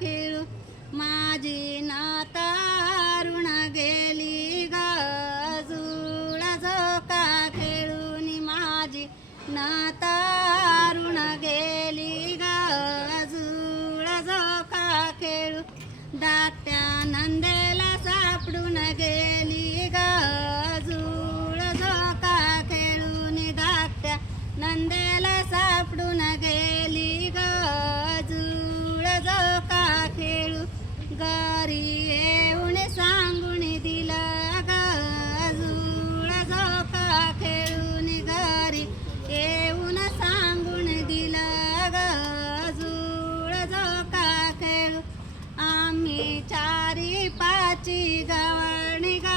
खेळू माझी नातारुण गेली ग जुळा झोका खेळून माझी नातारुण गेली ग जुळा झोका खेळू धाकट्या नंदेला सापडून गेली ग जुळा झोका खेळून धाकट्या नंदेला सापडून गेली ग जुळा झोका खेळू घरी येऊन सांगून दिलं ग जुळा झोका खेळून घरी येऊन सांगून दिलं ग जुळा झोका खेळू आम्ही चारी पाची गवळणी ग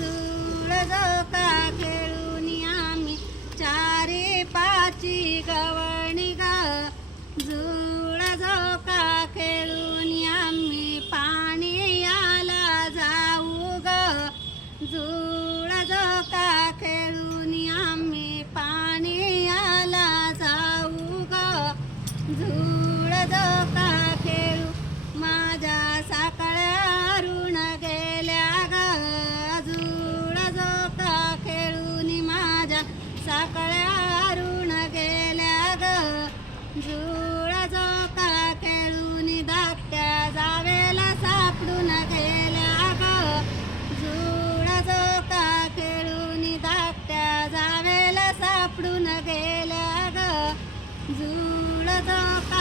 जुळा झोका खेळून आम्ही चारी पाची गवळणी ग जुळा झोका खेळून आम्ही पाणी याला जाऊ ग जुळा झोका खेळून आम्ही पाणी याला जाऊ ग जुळा झोका खेळू माझ्या साकळ्या ऋण गेल्या ग जुळा झोका खेळून माझ्या साकळ्या ऋण गेल्या ग जुळा झोका खेळून धाकट्या जावेला सापडून गेल्या ग जुळा झोका खेळून धाकट्या जावेला सापडून गेल्या ग जुळा झोका